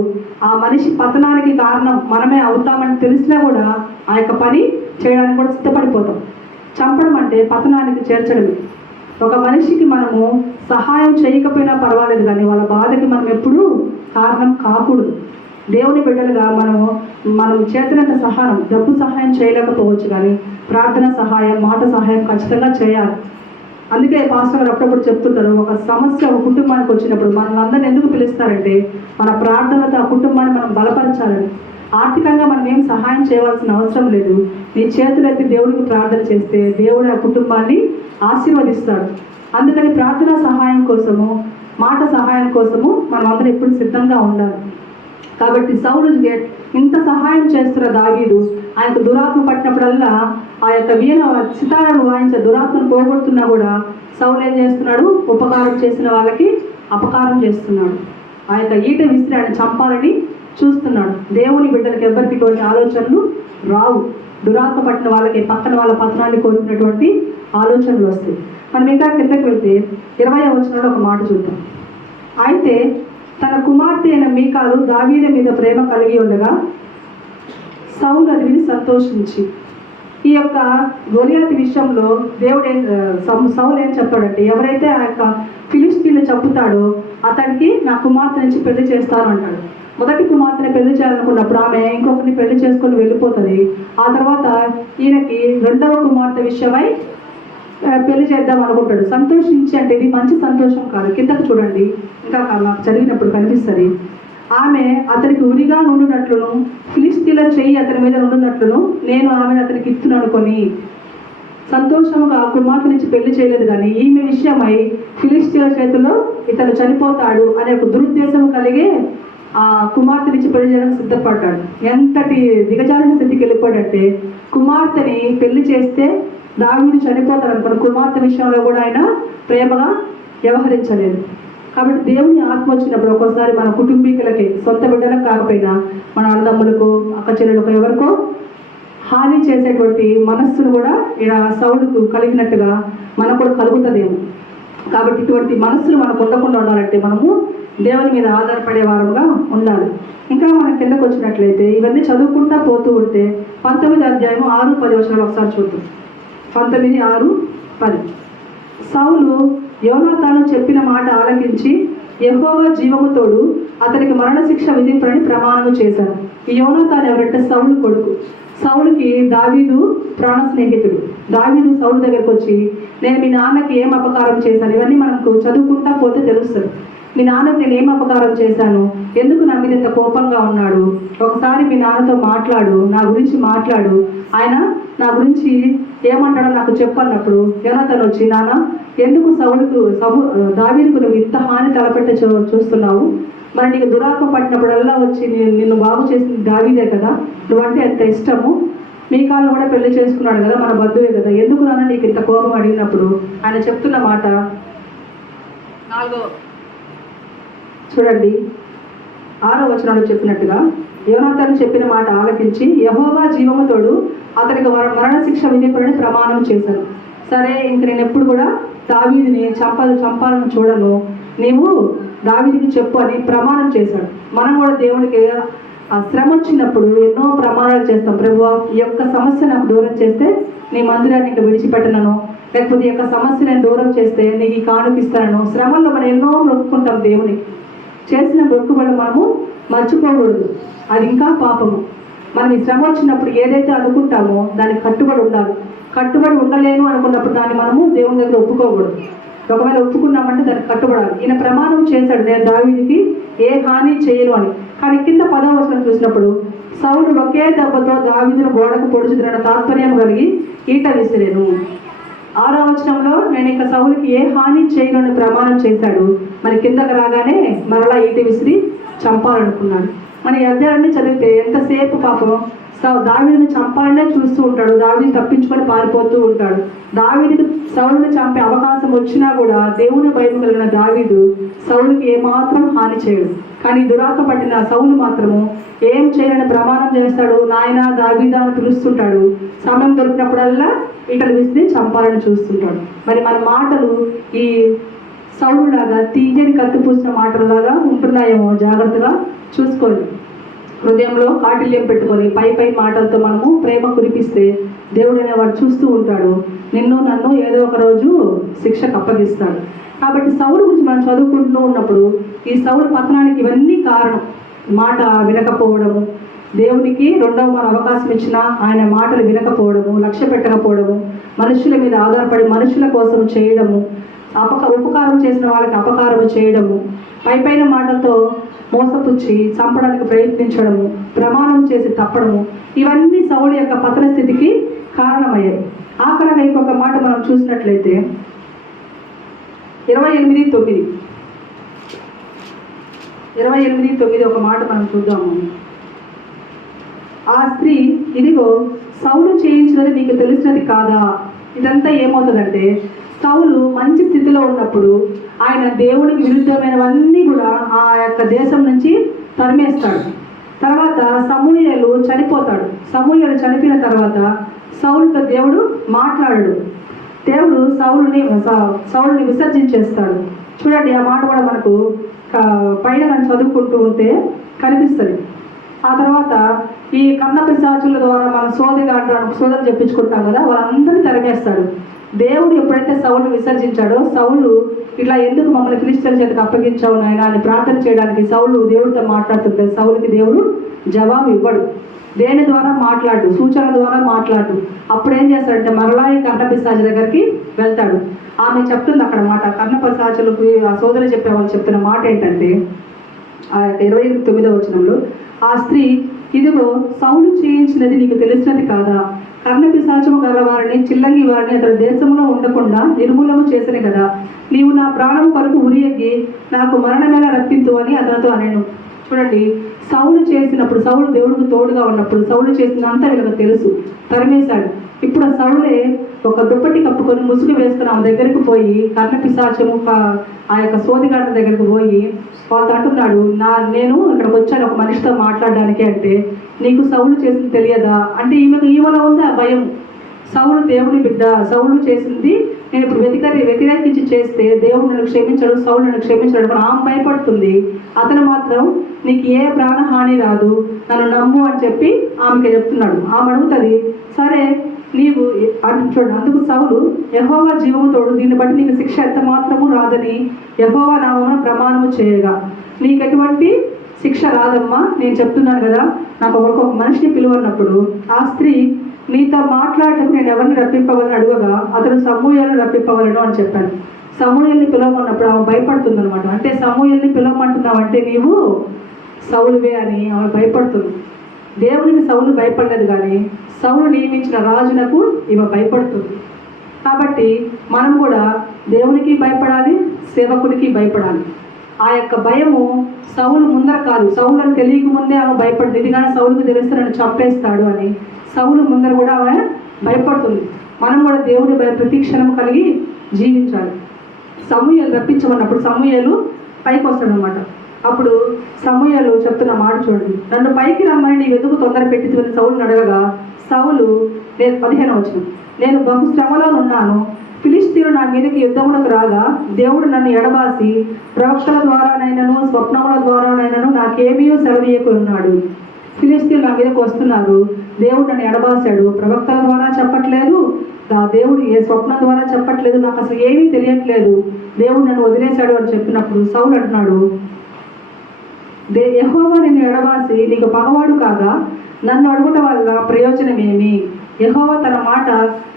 ఆ మనిషి పతనానికి కారణం మనమే అవుతామని తెలిసినా కూడా ఆ యొక్క పని చేయడానికి కూడా సిద్ధపడిపోతాం. చంపడం అంటే పతనానికి చేర్చడమే. ఒక మనిషికి మనము సహాయం చేయకపోయినా పర్వాలేదు, కానీ వాళ్ళ బాధకి మనం ఎప్పుడూ కారణం కాకూడదు. దేవుని బిడ్డలుగా మనం చేతనంత సహాయం, డబ్బు సహాయం చేయలేకపోవచ్చు, కానీ ప్రార్థన సహాయం, మాట సహాయం ఖచ్చితంగా చేయాలి. అందుకే పాస్టర్ గారు అప్పుడప్పుడు చెప్తుంటారు, ఒక సమస్య ఒక కుటుంబానికి వచ్చినప్పుడు మనల్ని ఎందుకు పిలుస్తారంటే మన ప్రార్థనతో ఆ కుటుంబాన్ని మనం బలపరచాలని. ఆర్థికంగా మనం ఏం సహాయం చేయవలసిన అవసరం లేదు. నీ చేతులెత్తి దేవుడికి ప్రార్థన చేస్తే దేవుడు ఆ కుటుంబాన్ని ఆశీర్వదిస్తాడు. అందుకని ప్రార్థన సహాయం కోసము, మాట సహాయం కోసము మనం అందరం ఎప్పుడు సిద్ధంగా ఉండాలి. కాబట్టి సౌలు ఇంత సహాయం చేస్తున్న దావీదు ఆయనకు దురాత్మ పట్టినప్పుడల్లా ఆ యొక్క వీణ సితారాను వాయించే దురాత్మను పోగొడుతున్నా కూడా సౌలు ఏం చేస్తున్నాడు? ఉపకారం చేసిన వాళ్ళకి అపకారం చేస్తున్నాడు. ఆ యొక్క ఈట విసిరి ఆయన చంపాలని చూస్తున్నాడు. దేవుని బిడ్డలకి ఎవరికి ఇటువంటి ఆలోచనలు రావు. దురాత్మ పట్టిన వాళ్ళకి పక్కన వాళ్ళ పతనాన్ని కోరుకున్నటువంటి ఆలోచనలు వస్తాయి. మనం ఇంకా కిందకి వెళ్తే 20వ వచనంలో ఒక మాట చూద్దాం. అయితే తన కుమార్తె అయిన మీకాలు దావీదు మీద ప్రేమ కలిగి ఉండగా సౌలు అది విని సంతోషించి, ఈ యొక్క గొలియాతు విషయంలో సౌలు ఏం చెప్పాడంటే, ఎవరైతే ఆ యొక్క ఫిలిష్తీయులు చంపుతాడో అతనికి నా కుమార్తె నుంచి పెళ్లి చేస్తాను అంటాడు. మొదటి కుమార్తెని పెళ్లి చేయాలనుకున్నప్పుడు ఆమె ఇంకొకరిని పెళ్లి చేసుకొని వెళ్ళిపోతుంది. ఆ తర్వాత ఈయనకి 2వ కుమార్తె విషయమై పెళ్లి చేద్దాం అనుకుంటాడు. సంతోషించి అంటే ఇది మంచి సంతోషం కాదు. కిందకు చూడండి, ఇంకా నాకు చదివినప్పుడు కనిపిస్తుంది. ఆమె అతనికి ఉరిగా నుండినట్లును ఫిలిష్తీయుల చెయ్యి అతని మీద నుండినట్లును నేను ఆమెను అతనికి ఇస్తున్నాను అనుకొని సంతోషముగా ఆ కుమార్తె నుంచి పెళ్లి చేయలేదు. కానీ ఈమె విషయమై ఫిలిష్తీయుల చేతిలో ఇతను చనిపోతాడు అనే ఒక దురుద్దేశం కలిగే ఆ కుమార్తె నుంచి పెళ్లి చేయడానికి సిద్ధపడ్డాడు. ఎంతటి దిగజారిన స్థితికి వెళ్ళిపోయాడంటే కుమార్తెని పెళ్లి చేస్తే దావీదు చనిపోతాడు అనుకున్న కుమార్తె విషయంలో కూడా ఆయన ప్రేమగా వ్యవహరించలేదు. కాబట్టి దేవుని ఆత్మ వచ్చినప్పుడు ఒక్కోసారి మన కుటుంబీకులకి, సొంత బిడ్డలకు కాకపోయినా మన అన్నదమ్ములకు, అక్క చెల్లెలకు, ఎవరికో హాని చేసేటువంటి మనస్సును కూడా ఇలా సౌలుకు కలిగినట్టుగా మనకు కూడా కలుగుతుందేమో. కాబట్టి ఇటువంటి మనస్సులు మనకు ఉండకుండా ఉండాలంటే మనము దేవుని మీద ఆధారపడే వారంగా ఉండాలి. ఇంకా మనం కిందకు వచ్చినట్లయితే ఇవన్నీ చదువుకుంటా పోతూ ఉంటే 19వ అధ్యాయం 6-10 వచనాలు ఒకసారి చూద్దాం. 19:6-10. సౌలు యోనాతాను చెప్పిన మాట ఆలకించి యెహోవా జీవముతోడు అతనికి మరణశిక్ష విధింపని ప్రమాణము చేశారు. ఈ యోనాతాను ఎవరంటే సౌలు కొడుకు. సౌలుకి దావీదు ప్రాణ స్నేహితుడు. దావీదు సౌలు దగ్గరకు వచ్చి నేను మీ నాన్నకి ఏం అపకారం చేశాను, ఇవన్నీ మనకు చదువుకుంటా పోతే తెలుస్తుంది. మీ నాన్నకు నేను ఏం అపకారం చేశాను, ఎందుకు నా మీద ఇంత కోపంగా ఉన్నాడు, ఒకసారి మీ నాన్నతో మాట్లాడు, నా గురించి మాట్లాడు, ఆయన నా గురించి ఏమంటాడో నాకు చెప్పన్నప్పుడు యోనాతాను వచ్చి, నాన్న ఎందుకు దావీదుకు నువ్వు ఇంత హాని తలపెట్ట చూస్తున్నావు, మరి నీకు దురాత్మ పట్టినప్పుడల్లా వచ్చి నిన్ను బాగు చేసింది దావీదే కదా, నువ్వంటే ఎంత ఇష్టము, మీ కాళ్ళు కూడా పెళ్లి చేసుకున్నాడు కదా, మన బంధువే కదా, ఎందుకు నాన్న నీకు ఇంత కోపం అడిగినప్పుడు ఆయన చెప్తున్న మాట 4వ చూడండి 6వ వచనంలో చెప్పినట్టుగా, యోనాతాను చెప్పిన మాట ఆలకించి యెహోవా జీవముతోడు అతనికి మరణశిక్ష విధింపడని ప్రమాణం చేశాను. సరే, ఇంక నేను ఎప్పుడు కూడా దావీదుని చంపాలని చూడను, నీవు దావీదుకి చెప్పు అని ప్రమాణం చేశాడు. మనం కూడా దేవునికి ఆ శ్రమ వచ్చినప్పుడు ఎన్నో ప్రమాణాలు చేస్తాం. ప్రభువా, ఈ యొక్క సమస్య నాకు దూరం చేస్తే నీ మందిరాన్ని ఇంకా విడిచిపెట్టనను, లేకపోతే ఈ యొక్క సమస్య నేను దూరం చేస్తే నీకు ఈ కానుకిస్తాను. శ్రమల్లో మనం ఎన్నో మొక్కుకుంటాం దేవునికి. చేసిన మొక్కుబడి మనము మర్చిపోకూడదు, అది ఇంకా పాపము. మనం ఈ శ్రమ వచ్చినప్పుడు ఏదైతే అనుకుంటామో దానికి కట్టుబడి ఉండాలి. కట్టుబడి ఉండలేను అనుకున్నప్పుడు దాన్ని మనము దేవుని దగ్గర ఒప్పుకోకూడదు. ఒకవేళ ఒప్పుకున్నామంటే దానికి కట్టుబడాలి. ఈయన ప్రమాణం చేశాడు, నేను దావీదుకి ఏ హాని చేయను అని. కానీ కింద 10వ వచనం చూసినప్పుడు, సౌలు ఒకే దెబ్బతో దావీదును గోడకు పొడుచుతున్న తాత్పర్యం కలిగి ఈట విసిరేను. 6వ వచనంలో నేను ఇంకా సౌలుకి ఏ హాని చేయను అని ప్రమాణం చేశాడు. మరి కిందకు రాగానే మరలా ఈట విసిరి చంపాలనుకున్నాడు. మన ఈ అధ్యాయాన్ని చదివితే ఎంతసేపు పాపం దావీదుని చంపాలనే చూస్తూ ఉంటాడు. దావీదు తప్పించుకొని పారిపోతూ ఉంటాడు. దావీదుకి సౌలుని చంపే అవకాశం వచ్చినా కూడా దేవుని భయం కలిగిన దావీదు సౌలుకి ఏమాత్రం హాని చేయడు. కానీ దురాత్మ పట్టిన సౌలు మాత్రము ఏం చేయాలని ప్రమాణం చేస్తాడు. నాయన దావీదా అని పిలుస్తుంటాడు. సమయం దొరికినప్పుడల్లా ఈటలు విసిరి చంపాలని చూస్తుంటాడు. మరి మన మాటలు ఈ సౌలులాగా తీయని కత్తి పూసిన మాటలలాగా ఉంటున్నాయేమో జాగ్రత్తగా చూసుకోండి. హృదయంలో కాఠిల్యం పెట్టుకొని పై మాటలతో మనము ప్రేమ కురిపిస్తే దేవుడు అనేవాడు చూస్తూ ఉంటాడు. నిన్ను నన్ను ఏదో ఒక రోజు శిక్షకు అప్పగిస్తాడు. కాబట్టి సౌలు గురించి మనం చదువుకుంటూ ఉన్నప్పుడు ఈ సౌలు పతనానికి ఇవన్నీ కారణం. మాట వినకపోవడము, దేవునికి రెండవ అవకాశం ఇచ్చినా ఆయన మాటలు వినకపోవడము, లక్ష్య పెట్టకపోవడము, మనుషుల మీద ఆధారపడి మనుషుల కోసం చేయడము, ఉపకారం చేసిన వాళ్ళకి అపకారం చేయడము, పైన మాటలతో మోసపుచ్చి చంపడానికి ప్రయత్నించడము, ప్రమాణం చేసి తప్పడము, ఇవన్నీ సౌలు యొక్క పతన స్థితికి కారణమయ్యాయి. ఆఖరగా ఇంకొక మాట మనం చూసినట్లయితే 28:9 ఒక మాట మనం చూద్దాము. ఆ స్త్రీ, ఇదిగో సౌలు చేయించినది నీకు తెలిసినది కాదా. ఇదంతా ఏమవుతుందంటే, సౌలు మంచి స్థితిలో ఉన్నప్పుడు ఆయన దేవునికి విరుద్ధమైనవన్నీ కూడా ఆ యొక్క దేశం నుంచి తరిమేస్తాడు. తర్వాత సమూయేలు చనిపోతాడు. సమూయేలు చనిపోయిన తర్వాత సౌలుతో దేవుడు మాట్లాడాడు. దేవుడు సౌలుని విసర్జించేస్తాడు. చూడండి, ఆ మాట కూడా మనకు పైన మనం చదువుకుంటూ ఉంటే కనిపిస్తుంది. ఆ తర్వాత ఈ కన్నపిశాచుల ద్వారా మన సోదరు చెప్పించుకుంటాం కదా, వాళ్ళందరినీ తరిమేస్తాడు. దేవుడు ఎప్పుడైతే సౌలుని విసర్జించాడో, సౌలు ఇట్లా ఎందుకు మమ్మల్ని ఫిలిష్తీయుల చేతికి అప్పగించావు నాయనా అని ప్రార్థన చేయడానికి సౌలు దేవుడితో మాట్లాడుతుంటే సౌలుకి దేవుడు జవాబు ఇవ్వడు. దేని ద్వారా మాట్లాడు, సూచన ద్వారా మాట్లాడు. అప్పుడు ఏం చేస్తాడంటే మరలా ఈ కన్నపిశాచి దగ్గరికి వెళ్తాడు. ఆమె చెప్తుంది అక్కడ మాట, కన్నపిశాచులకు ఆ సోదరు చెప్పే వాళ్ళు చెప్తున్న మాట ఏంటంటే, ఆ 29వ వచనంలో, ఆ స్త్రీ, ఇదిగో సౌలు చేయించినది నీకు తెలిసినది కాదా. కర్ణపిశాచము గల వారిని, చిల్లంగి వారిని అతని దేశంలో ఉండకుండా నిర్మూలము చేసనే కదా. నీవు నా ప్రాణం కొరకు ఉరియగి నాకు మరణమేలా రప్పింతు అని అతనితో అనేను. చూడండి, సౌలు చేసినప్పుడు, సౌలు దేవుడికి తోడుగా ఉన్నప్పుడు సౌలు చేసినంత వీళ్ళకి తెలుసు, తరిమేశాడు. ఇప్పుడు ఆ సౌలే ఒక దుప్పటి కప్పుకొని ముసుగు వేసుకుని ఆమె దగ్గరికి పోయి, కర్ణపిశాచము ఆ యొక్క సోదిగాడ దగ్గరికి పోయి వాళ్ళతో అంటున్నాడు, నేను ఇక్కడికి వచ్చాను ఒక మనిషితో మాట్లాడడానికి. అంటే నీకు సౌలు చేసింది తెలియదా అంటే ఈమెలో ఉంది ఆ భయం. సౌలు దేవుని బిడ్డ, సౌలు చేసింది నేను ఇప్పుడు వ్యతిరేకించి చేస్తే దేవుడు నన్ను క్షమించడు, సౌలు నన్ను క్షమించడు అని ఆమె భయపడుతుంది. అతను మాత్రం నీకు ఏ ప్రాణహాని రాదు, నన్ను నమ్ము అని చెప్పి ఆమెకి చెప్తున్నాడు. ఆమె అడుగుతుంది, సరే నీవు చూడండి. అందుకు సౌలు, యెహోవా జీవముతోడు దీన్ని బట్టి నీకు శిక్ష ఎంత మాత్రము రాదని యెహోవా నామమున ప్రమాణము చేయగా నీకు ఎటువంటి శిక్ష రాదమ్మా, నేను చెప్తున్నాను కదా, నాకు ఒక మనిషిని పిలువన్నప్పుడు ఆ స్త్రీ, నీతో మాట్లాడటం నేను ఎవరిని రప్పింపవలని అడుగగా అతను సమూయేలును రప్పింపవలను అని చెప్పాను. సమూయేలుని పిలవమన్నప్పుడు ఆమె భయపడుతుంది అనమాట. అంటే సమూయేలుని పిలవమంటున్నావు అంటే నీవు సౌలువే అని ఆమె భయపడుతుంది. దేవునికి సౌలు భయపడలేదు, కానీ సౌలు నియమించిన రాజునకు ఈమె భయపడుతుంది. కాబట్టి మనం కూడా దేవునికి భయపడాలి, సేవకుడికి భయపడాలి. ఆ యొక్క భయము సౌలు ముందర కాదు, సౌలు అని తెలియక ముందే ఆమె భయపడుతుంది. ఇది కానీ సౌలుకు తెలిస్తే నన్ను చంపేస్తాడు అని సౌలు ముందర కూడా ఆమె భయపడుతుంది. మనం కూడా దేవుని ప్రతి క్షణం కలిగి జీవించాలి. సమూయేలు రప్పించమన్నప్పుడు సమూయేలు పైకి వస్తాడు అనమాట. అప్పుడు సమూయేలు చెప్తున్న మాట చూడండి, నన్ను పైకి రమ్మని నీ వెతుకు తొందర పెట్టిందని సౌలుని అడగగా సౌలు 15వ వచనం, నేను బహు శ్రమలో ఉన్నాను, ఫిలిష్తీయులు నా మీదకి యుద్ధములకు రాగా దేవుడు నన్ను ఎడబాసి ప్రవక్తల ద్వారానైనను స్వప్నముల ద్వారానైనను నాకేమీ సెలవీయకున్నాడు. ఫిలిష్తీయులు నా మీదకి వస్తున్నారు, దేవుడు నన్ను ఎడబాసాడు, ప్రవక్తల ద్వారా చెప్పట్లేదు, దేవుడు ఏ స్వప్నం ద్వారా చెప్పట్లేదు, నాకు అసలు ఏమీ తెలియట్లేదు, దేవుడు నన్ను వదిలేశాడు అని చెప్పినప్పుడు సౌలు అంటున్నాడు, యెహోవా నిన్ను ఎడబాసి నీకు పగవాడు కాగా నన్ను అడుగుట వల్ల ప్రయోజనమేమి? యెహోవా తన మాట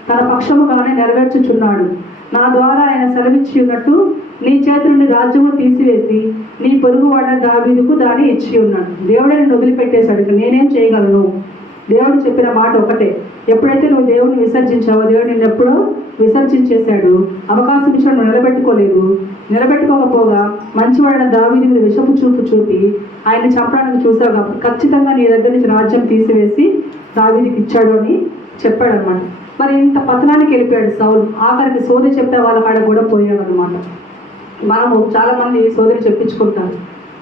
తన పక్షముగానే నెరవేర్చుచున్నాడు. నా ద్వారా ఆయన సెలవిచ్చి ఉన్నట్టు నీ చేతి నుండి రాజ్యము తీసివేసి నీ పొరుగువాడ దావీదుకు దాన్ని ఇచ్చి ఉన్నాడు. దేవుడే నిన్ను వదిలిపెట్టేశాడు, నేనేం చేయగలను? దేవుడు చెప్పిన మాట ఒకటే, ఎప్పుడైతే నువ్వు దేవుడిని విసర్జించావో దేవుడు నిన్ను ఎప్పుడో విసర్జించేశాడు. అవకాశం ఇచ్చిన నువ్వు నిలబెట్టుకోలేదు. నిలబెట్టుకోకపోగా మంచివాడైన దావీదు మీద విషపు చూపు చూపి ఆయన్ని చంపడానికి చూసావు కాబట్టి ఖచ్చితంగా నీ దగ్గర నుంచి రాజ్యం తీసివేసి దావీదుకి ఇచ్చాడు అని చెప్పాడు అనమాట. మరి ఇంత పతనానికి వెళ్ళిపోయాడు సౌలు. ఆఖరికి సోది చెప్పే వాళ్ళ కాడ కూడా పోయాడు అనమాట. మనము చాలామంది సోదరి చెప్పించుకుంటారు,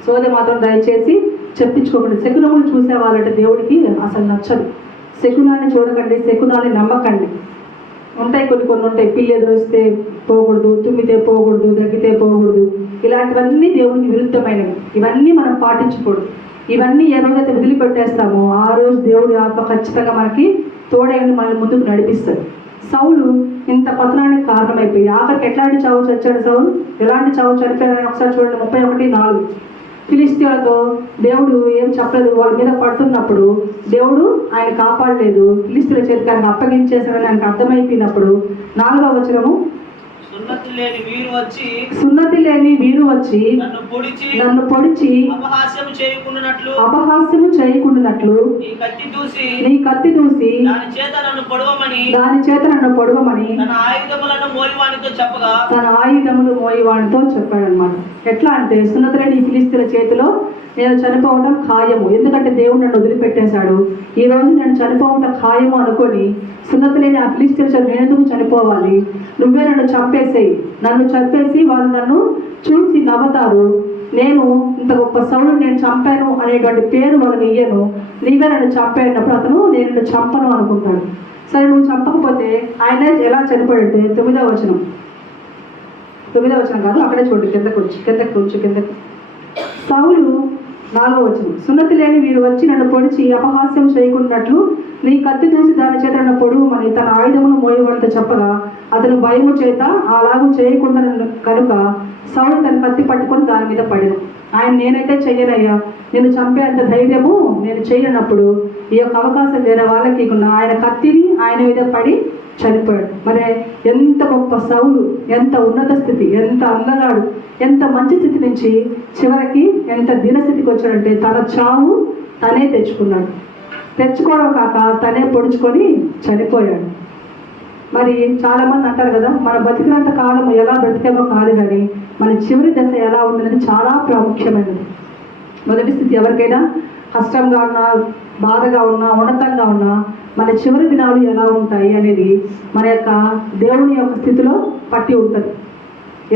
సోదరి మాత్రం దయచేసి చెప్పించుకోకండి. శకునములు చూసే వాళ్ళంటే దేవుడికి అసలు నచ్చదు. శకునాన్ని చూడకండి, శకునాన్ని నమ్మకండి. ఉంటాయి కొన్ని ఉంటాయి, పిల్లి ఎదురొస్తే పోకూడదు, తుమ్మితే పోకూడదు, దగ్గితే పోకూడదు, ఇలాంటివన్నీ దేవుడికి విరుద్ధమైనవి. ఇవన్నీ మనం పాటించకూడదు. ఇవన్నీ ఏ రోజైతే వదిలిపెట్టేస్తామో ఆ రోజు దేవుడి ఆత్మ ఖచ్చితంగా మనకి తోడైన మనల్ని ముందుకు నడిపిస్తాడు. సౌలు ఇంత పతనానికి కారణమైపోయి ఆఖరికి ఎట్లాంటి చావు చచ్చాడు సౌలు? ఎలాంటి చావు చనిపోయాడని ఒకసారి చూడండి. 31:4 ఫిలిష్తీయులతో దేవుడు ఏం చెప్పలేదు, వాళ్ళ మీద పడుతున్నప్పుడు దేవుడు ఆయన కాపాడలేదు, ఫిలిష్తీయుల చేతికి ఆయన అప్పగించేశాడని ఆయనకు అర్థమైపోయినప్పుడు 4వ వచనము, సున్నతి లేని వీరు వచ్చి నన్ను పొడిచి అపహాస్యము చేయకుండానట్లు నీ కత్తి దూసి దాని చేత నన్ను పొడవమని తన ఆయుధములు మోయివానితో చెప్పాడనమాట. ఎట్లా అంటే సున్నతి లేని ఫిలిష్తీయుల చేతిలో నేను చనిపోవటం ఖాయము, ఎందుకంటే దేవుడు నన్ను వదిలిపెట్టేశాడు, ఈ రోజు నేను చనిపోవటం ఖాయము అనుకొని సున్నతి లేని ఆ ఫిలిష్తీయుల చేత నేను ఎందుకు చనిపోవాలి, నువ్వే నన్ను చంపేసేయి, నన్ను చంపేసి వాళ్ళు నన్ను చూసి నవ్వుతారు, నేను ఇంత గొప్ప సౌలుని నేను చంపాను అనేటువంటి పేరు వాళ్ళని ఇయ్యను, నీవే నన్ను చంపేటప్పుడు అతను నేను నిన్ను చంపను అనుకుంటాడు. సరే నువ్వు చంపకపోతే ఆయన ఎలా చనిపోయాడంటే 9వ వచనం కాదు, అక్కడే చూడండి, కిందకు సౌలు 4వ వచనం, సున్నతి లేని వీరు వచ్చి నన్ను పొడిచి అపహాస్యం చేయకున్నట్లు నీ కత్తి దూసి దాని చేత నన్ను పొడువమని తన ఆయుధమును మోయవాడితో చెప్పగా అతను భయము చేత అలాగూ చేయకుండా కనుక సౌలు తన కత్తి పట్టుకొని దాని మీద పడను. ఆయన నేనైతే చెయ్యనయ్యా, నేను చంపే అంత ధైర్యము నేను చేయనప్పుడు ఈ యొక్క అవకాశం వేరే వాళ్ళకి ఇవ్వకుండా ఆయన కత్తిని ఆయన మీద పడి చనిపోయాడు. మరి ఎంత గొప్ప సౌలు, ఎంత ఉన్నత స్థితి, ఎంత అందగాడు, ఎంత మంచి స్థితి నుంచి చివరికి ఎంత దీనస్థితికి వచ్చాడంటే తన చావు తనే తెచ్చుకోవడం కాక తనే పొడుచుకొని చనిపోయాడు. మరి చాలామంది అంటారు కదా, మన బతికినంత కాలం ఎలా బ్రతికేమో కాదు, కానీ మన చివరి దశ ఎలా ఉందనేది చాలా ప్రాముఖ్యమైనది. మొదటి స్థితి ఎవరికైనా కష్టంగా ఉన్నా, బాధగా ఉన్నా, ఉన్నతంగా ఉన్నా మన చివరి దినాలు ఎలా ఉంటాయి అనేది మన యొక్క దేవుని యొక్క స్థితిలో పట్టి ఉంటుంది.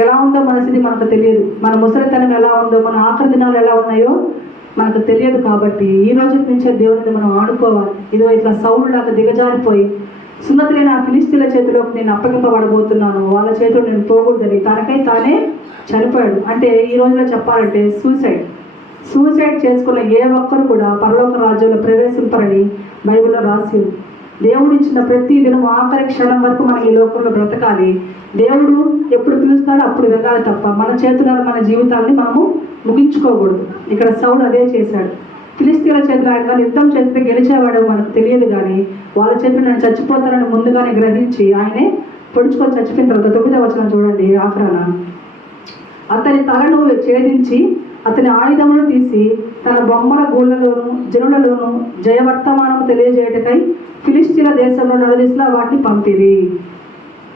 ఎలా ఉందో మన స్థితి మనకు తెలియదు, మన ముసలితనం ఎలా ఉందో, మన ఆఖరి దినాలు ఎలా ఉన్నాయో మనకు తెలియదు. కాబట్టి ఈ రోజు నుంచే దేవుడిని మనం ఆడుకోవాలి. ఇదో ఇట్లా సౌలులాగా దిగజారిపోయి సున్నతి లేని ఆ ఫిలిష్తీయుల చేతిలోకి నేను అప్పగింపబడబోతున్నాను, వాళ్ళ చేతిలో నేను పోకూడదని తనకై తానే చనిపోయాడు. అంటే ఈ రోజులో చెప్పాలంటే సూసైడ్ చేసుకున్న ఏ ఒక్కరు కూడా పరలోక రాజ్యంలో ప్రవేశింపరని బైబిల్లో రాసి, దేవుడు ఇచ్చిన ప్రతి దినం ఆఖరి క్షణం వరకు మనం ఈ లోకంలో బ్రతకాలి. దేవుడు ఎప్పుడు పిలుస్తాడో అప్పుడు వెళ్ళాలి తప్ప మన చేతుల్లో మన జీవితాన్ని మనము ముగించుకోకూడదు. ఇక్కడ సౌలు అదే చేశాడు. ఫిలిష్తీయుల చేతులు ఆయన యుద్ధం చేస్తే గెలిచేవాడు మనకు తెలియదు, కానీ వాళ్ళ చేతులు నేను చచ్చిపోతానని ముందుగానే గ్రహించి ఆయనే పొడుచుకొని చచ్చిపోయిన తర్వాత 9వ వచనం చూడండి ఆఖరాన. అతని తలను ఛేదించి అతని ఆయుధమును తీసి తన బొమ్మల గూళ్ళలోను జనులలోను జయవర్తమానము తెలియజేయటకై ఫిలిష్తీల దేశంలో నలుదిశలా వాటిని పంపిరి.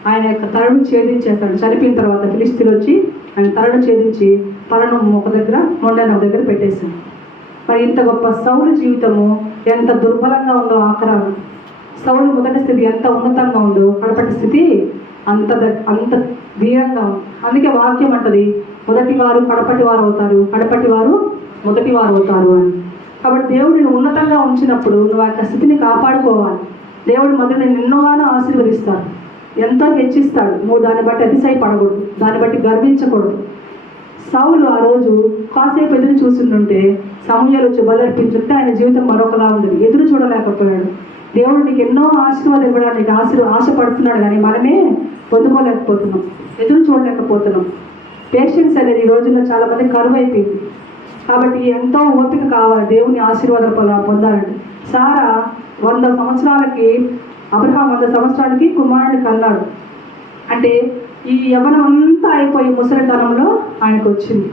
ఆయన యొక్క తలను ఛేదించేస్తాడు. చనిపోయిన తర్వాత ఫిలిష్తీలు వచ్చి ఆయన తలను ఛేదించి తలను ఒక దగ్గర మొండైన ఒక దగ్గర పెట్టేశాడు. మరి ఇంత గొప్ప సౌలు జీవితము ఎంత దుర్బలంగా ఉందో ఆఖరాలు. సౌలు మొదటి స్థితి ఎంత ఉన్నతంగా ఉందో కడపటి స్థితి అంత ధీరంగా ఉంది. అందుకే వాక్యం అంటది, మొదటి వారు కడపటి వారు అవుతారు, కడపటి వారు మొదటి వారు అవుతారు అని. కాబట్టి దేవుడిని ఉన్నతంగా ఉంచినప్పుడు నువ్వు ఆ స్థితిని కాపాడుకోవాలి. దేవుడు మొదటి నిన్నోగానో ఆశీర్వదిస్తాడు, ఎంతో హెచ్చిస్తాడు. నువ్వు దాన్ని బట్టి అతిశయపడకూడదు, దాన్ని బట్టి గర్వించకూడదు. సౌలు ఆ రోజు కాసేపు ఎదురు చూస్తుంటే సమూయేలు వచ్చి బలర్పించుంటే ఆయన జీవితం మరొకలా ఉండదు. ఎదురు చూడలేకపోయాడు. దేవుడు నీకు ఎన్నో ఆశీర్వాదం ఇవ్వడానికి ఆశపడుతున్నాడు, కానీ మనమే పొందుకోలేకపోతున్నాం, ఎదురు చూడలేకపోతున్నాం. పేషెన్స్ అనేది ఈ రోజుల్లో చాలామంది కరువు అయిపోయింది. కాబట్టి ఎంతో ఓపిక కావాలి దేవుని ఆశీర్వాదం పొందాలంటే. సారా 100 సంవత్సరాలకి, అబ్రహాం 100 సంవత్సరాలకి కుమారుడిని కన్నాడు. అంటే ఈ యవ్వనం అంతా అయిపోయి ముసలితనంలో ఆయనకు వచ్చింది.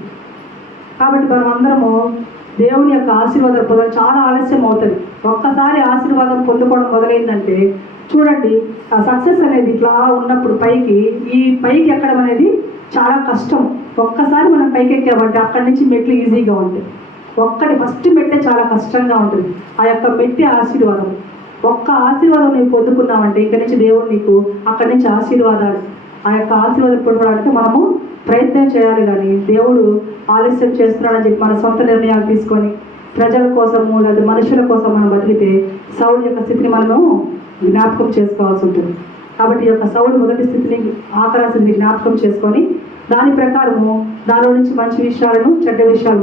కాబట్టి మనం అందరము దేవుని యొక్క ఆశీర్వాదం పొందడం చాలా ఆలస్యం అవుతుంది. ఒక్కసారి ఆశీర్వాదం పొందుకోవడం మొదలైందంటే చూడండి, ఆ సక్సెస్ అనేది ఇట్లా ఉన్నప్పుడు ఈ పైకి ఎక్కడం అనేది చాలా కష్టం. ఒక్కసారి మనం పైకి ఎక్కామంటే అక్కడి నుంచి మెట్లు ఈజీగా ఉంటాయి. ఫస్ట్ మెట్టే చాలా కష్టంగా ఉంటుంది. ఆ యొక్క మెట్టి ఆశీర్వాదం. ఒక్క ఆశీర్వాదం నువ్వు పొందుకున్నావంటే ఇక్కడి నుంచి దేవుడు నీకు అక్కడి నుంచి ఆశీర్వాదాలు, ఆ యొక్క ఆశీర్వాదం పొందడానికి మనము ప్రయత్నం చేయాలి. కానీ దేవుడు ఆలస్యం చేస్తున్నాడని చెప్పి మన సొంత నిర్ణయాలు తీసుకొని ప్రజల కోసము లేదా మనుషుల కోసం మనం బతికితే సౌలు యొక్క స్థితిని మనము జ్ఞాపకం చేసుకోవాల్సి ఉంటుంది. కాబట్టి ఈ యొక్క సౌలు మొదటి స్థితిని ఆఖరాశిని జ్ఞాపకం చేసుకొని దాని ప్రకారము దానిలో నుంచి మంచి విషయాలను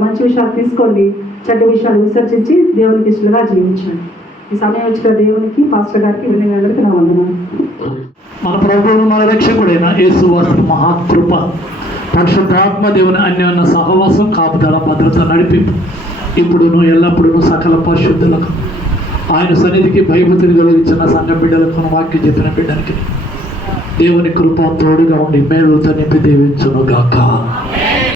మంచి విషయాలు తీసుకోండి, చెడ్డ విషయాలు విసర్జించి దేవునికి ఇష్టంగా జీవించండి. ఈ సమయం వచ్చిన దేవునికి, పాస్టర్ గారికి, వినయందరికీ నా వందనాలు. మన ప్రభువు మన రక్షకుడైన యేసువారి మహాకృప, పరిశుద్ధాత్మ దేవుని అన్యోన్య సహవాసం, కాపుదల, భద్రత, నడిపింపు ఇప్పుడును ఎల్లప్పుడూ సకల పరిశుద్ధులకు ఆయన సన్నిధికి భయభక్తిని కలిగించిన సంఘ బిడ్డలకు వాక్యం చెప్పిన బిడ్డలకి దేవుని కృప తోడుగా ఉండి మేలుతో నింపి దీవించును గాక.